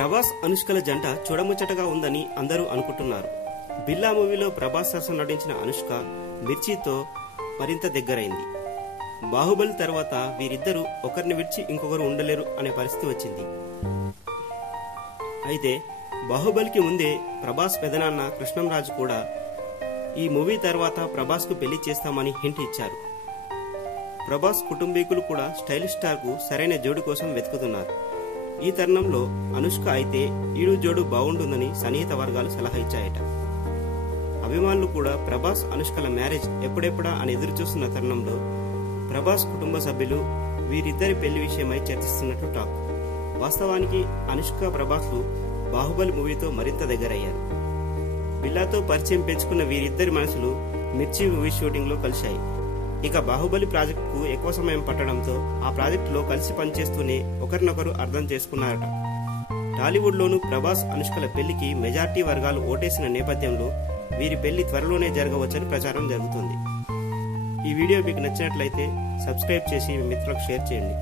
ప్రభాస్ అనుష్కల జంట చూడముచ్చటగా ఉందని అందరూ అనుకుంటున్నారు. బిల్లా మూవీలో ప్రభాస్ సరసన నటించిన అనుష్క మిర్చితో మరింత దగ్గరైంది. బాహుబలి తర్వాత వీరిద్దరూ ఒకరిని విడిచి ఇంకొకరు ఉండలేరు అనే పరిస్థితి వచ్చింది. అయితే బాహుబలికి ముందే ప్రభాస్ పెదనాన్న కృష్ణంరాజు కూడా ఈ మూవీ తర్వాత ప్రభాస్ కు పెళ్లి చేస్తామని హింట్ ఇచ్చారు. ప్రభాస్ కుటుంబీకులు కూడా స్టైలిష్ స్టార్ కు సరైన జోడు కోసం వెతుకుతున్నారు. ఈ తరుణంలో అనుష్క అయితే ఈడు జోడు బాగుంటుందని సన్నిహిత వర్గాలు సలహా ఇచ్చాయట. అభిమానులు కూడా ప్రభాస్ అనుష్కల మ్యారేజ్ ఎప్పుడెప్పుడా అని ఎదురు చూస్తున్న తరుణంలో ప్రభాస్ కుటుంబ సభ్యులు వీరిద్దరి పెళ్లి విషయమై చర్చిస్తున్నట్లు టాక్. వాస్తవానికి అనుష్క ప్రభాస్లు బాహుబలి మూవీతో మరింత దగ్గరయ్యారు. బిల్లాతో పరిచయం పెంచుకున్న వీరిద్దరి మనసులు మిర్చి మూవీ షూటింగ్ లో కలిశాయి. ఇక బాహుబలి ప్రాజెక్టుకు ఎక్కువ సమయం పట్టడంతో ఆ ప్రాజెక్టులో కలిసి పనిచేస్తూనే ఒకరినొకరు అర్థం చేసుకున్నారట. టాలీవుడ్ లోనూ ప్రభాస్ అనుష్కల పెళ్లికి మెజార్టీ వర్గాలు ఓటేసిన నేపథ్యంలో వీరి పెళ్లి త్వరలోనే జరగవచ్చని ప్రచారం జరుగుతుంది. ఈ వీడియో మీకు నచ్చినట్లయితే సబ్స్క్రైబ్ చేసి మీ మిత్రులకు షేర్ చేయండి.